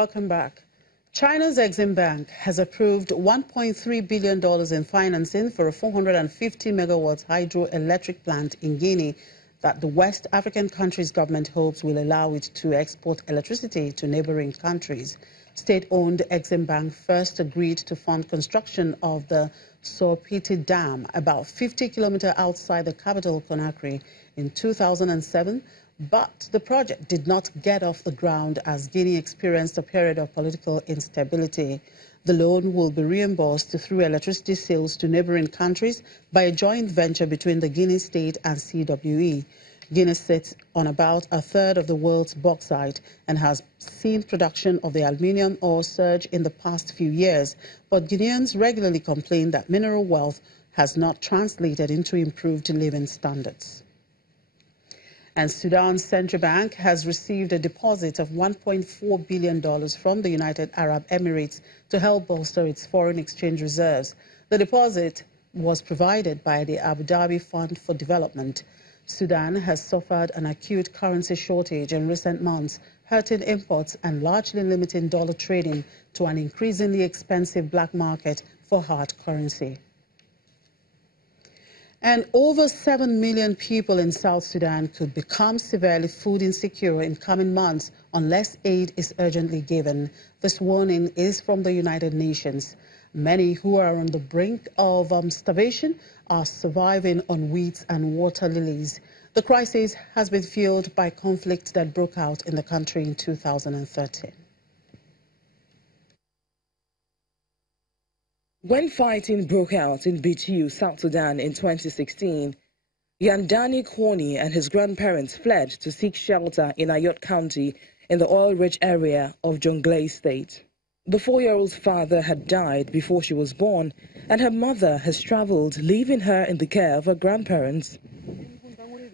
welcome back. China's Exim Bank has approved $1.3 billion in financing for a 450 megawatts hydroelectric plant in Guinea that the West African country's government hopes will allow it to export electricity to neighboring countries. State-owned Exim Bank first agreed to fund construction of the Sorpiti Dam, about 50 kilometers outside the capital, Conakry, in 2007. But the project did not get off the ground as Guinea experienced a period of political instability. The loan will be reimbursed through electricity sales to neighboring countries by a joint venture between the Guinea state and CWE. Guinea sits on about a third of the world's bauxite and has seen production of the aluminium ore surge in the past few years. But Guineans regularly complain that mineral wealth has not translated into improved living standards. And Sudan's central bank has received a deposit of $1.4 billion from the United Arab Emirates to help bolster its foreign exchange reserves. The deposit was provided by the Abu Dhabi Fund for Development. Sudan has suffered an acute currency shortage in recent months, hurting imports and largely limiting dollar trading to an increasingly expensive black market for hard currency. And over 7 million people in South Sudan could become severely food insecure in coming months unless aid is urgently given. This warning is from the United Nations. Many who are on the brink of starvation are surviving on weeds and water lilies. The crisis has been fueled by conflict that broke out in the country in 2013. When fighting broke out in Bitiu, South Sudan in 2016, Yandani Kwoni and his grandparents fled to seek shelter in Ayot County in the oil-rich area of Jonglei State. The 4-year-old's father had died before she was born, and her mother has traveled, leaving her in the care of her grandparents.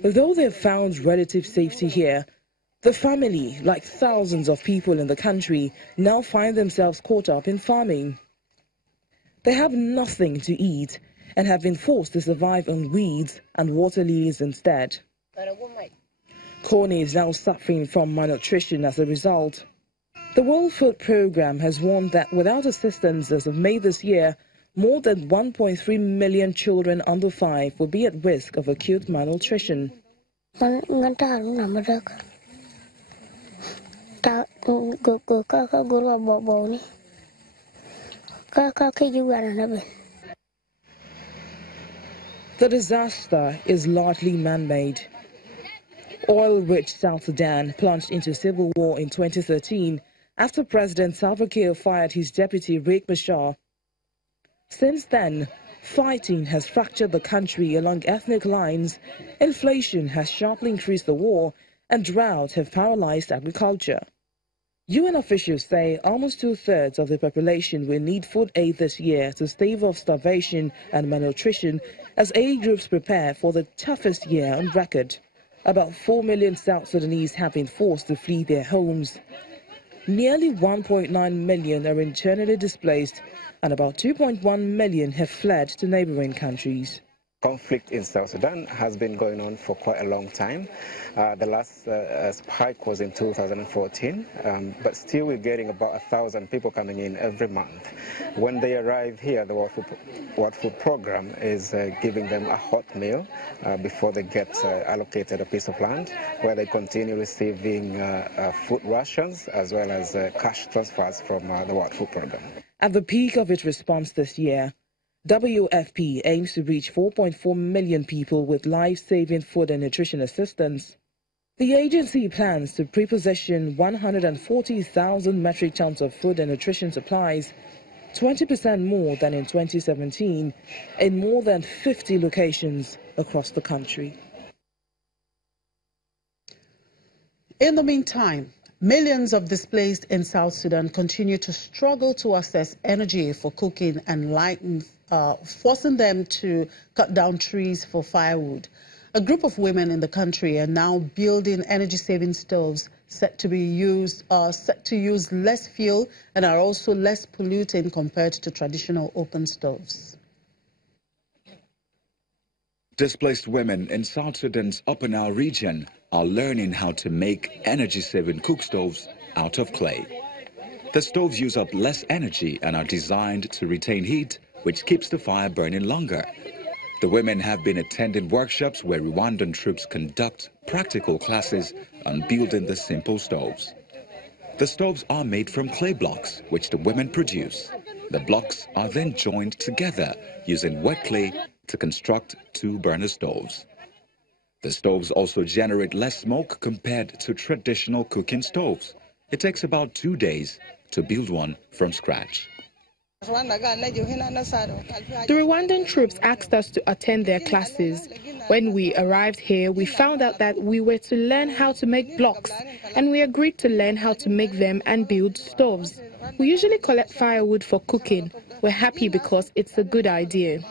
Though they have found relative safety here, the family, like thousands of people in the country, now find themselves caught up in farming. They have nothing to eat and have been forced to survive on weeds and water lilies instead. Corny is now suffering from malnutrition as a result. The World Food Programme has warned that without assistance as of May this year, more than 1.3 million children under 5 will be at risk of acute malnutrition. The disaster is largely man-made. Oil-rich South Sudan plunged into civil war in 2013 after President Salva Kiir fired his deputy Riek Machar. Since then, fighting has fractured the country along ethnic lines, inflation has sharply increased the war, and drought have paralyzed agriculture. UN officials say almost 2/3 of the population will need food aid this year to stave off starvation and malnutrition as aid groups prepare for the toughest year on record. About 4 million South Sudanese have been forced to flee their homes. Nearly 1.9 million are internally displaced, and about 2.1 million have fled to neighboring countries. Conflict in South Sudan has been going on for quite a long time. The last spike was in 2014, but still we're getting about 1,000 people coming in every month. When they arrive here, the World Food Programme is giving them a hot meal before they get allocated a piece of land, where they continue receiving food rations as well as cash transfers from the World Food Programme. At the peak of its response this year, WFP aims to reach 4.4 million people with life-saving food and nutrition assistance. The agency plans to preposition 140,000 metric tons of food and nutrition supplies, 20% more than in 2017, in more than 50 locations across the country. In the meantime, millions of displaced in South Sudan continue to struggle to access energy for cooking and lighting, forcing them to cut down trees for firewood. A group of women in the country are now building energy-saving stoves set to use less fuel and are also less polluting compared to traditional open stoves. Displaced women in South Sudan's Upper Nile region are learning how to make energy-saving cook stoves out of clay. The stoves use up less energy and are designed to retain heat, which keeps the fire burning longer. The women have been attending workshops where Rwandan troops conduct practical classes on building the simple stoves. The stoves are made from clay blocks, which the women produce. The blocks are then joined together using wet clay to construct two burner stoves. The stoves also generate less smoke compared to traditional cooking stoves. It takes about 2 days to build one from scratch. The Rwandan troops asked us to attend their classes. When we arrived here, we found out that we were to learn how to make blocks, and we agreed to learn how to make them and build stoves. We usually collect firewood for cooking. We're happy because it's a good idea.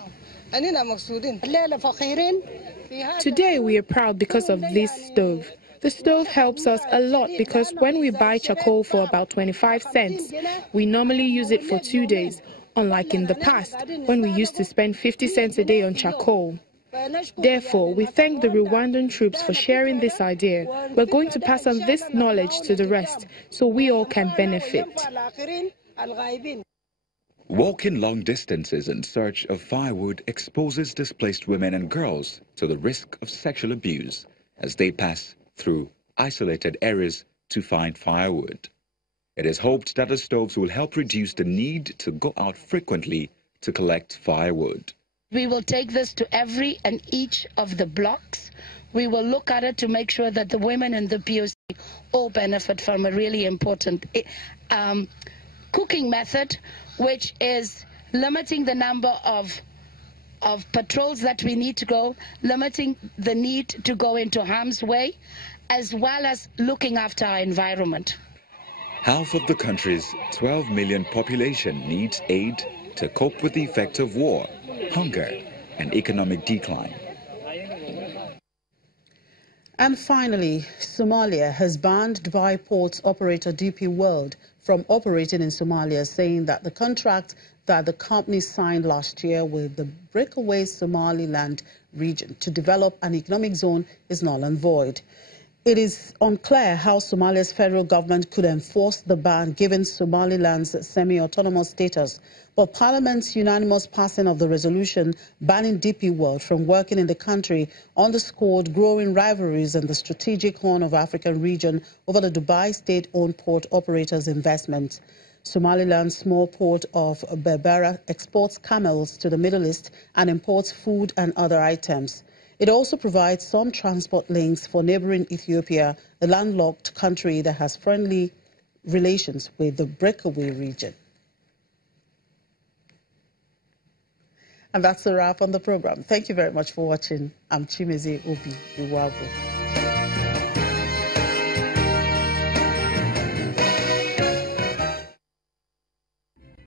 Today we are proud because of this stove. The stove helps us a lot because when we buy charcoal for about 25 cents, we normally use it for 2 days, unlike in the past when we used to spend 50 cents a day on charcoal. Therefore, we thank the Rwandan troops for sharing this idea. We're going to pass on this knowledge to the rest so we all can benefit. Walking long distances in search of firewood exposes displaced women and girls to the risk of sexual abuse as they pass through isolated areas to find firewood. It is hoped that the stoves will help reduce the need to go out frequently to collect firewood. We will take this to every and each of the blocks. We will look at it to make sure that the women in the POC all benefit from a really important cooking method, which is limiting the number of patrols that we need to go, limiting the need to go into harm's way, as well as looking after our environment. Half of the country's 12 million population needs aid to cope with the effects of war, hunger, and economic decline. And finally, Somalia has banned Dubai ports operator DP World from operating in Somalia, saying that the contract that the company signed last year with the breakaway Somaliland region to develop an economic zone is null and void. It is unclear how Somalia's federal government could enforce the ban given Somaliland's semi-autonomous status, but Parliament's unanimous passing of the resolution banning DP World from working in the country underscored growing rivalries in the strategic Horn of Africa region over the Dubai state-owned port operator's investment. Somaliland's small port of Berbera exports camels to the Middle East and imports food and other items. It also provides some transport links for neighboring Ethiopia, a landlocked country that has friendly relations with the breakaway region. And that's a wrap on the program. Thank you very much for watching. I'm Chimeze Obi Iwago.